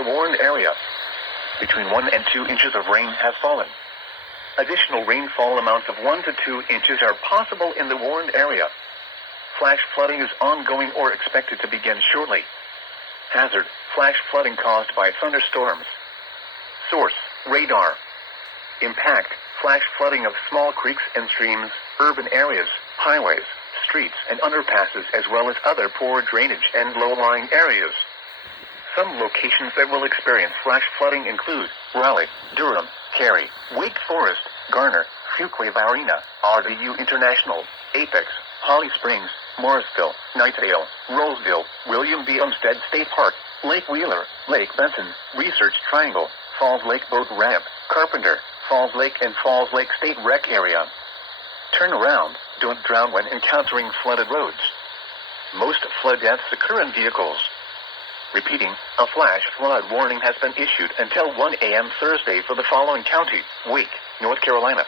the warned area. Between 1 and 2 inches of rain has fallen. Additional rainfall amounts of 1 to 2 inches are possible in the warned area. Flash flooding is ongoing or expected to begin shortly. Hazard: flash flooding caused by thunderstorms. Source: radar. Impact: flash flooding of small creeks and streams, urban areas, highways, streets and underpasses, as well as other poor drainage and low-lying areas. Some locations that will experience flash flooding include Raleigh, Durham, Cary, Wake Forest, Garner, Fuquay-Varina, RDU International, Apex, Holly Springs, Morrisville, Knightsdale, Roseville, William B. Umstead State Park, Lake Wheeler, Lake Benson, Research Triangle, Falls Lake Boat Ramp, Carpenter, Falls Lake and Falls Lake State Rec Area. Turn around, don't drown when encountering flooded roads. Most flood deaths occur in vehicles. Repeating, a flash flood warning has been issued until 1 a.m. Thursday for the following county: Wake, North Carolina,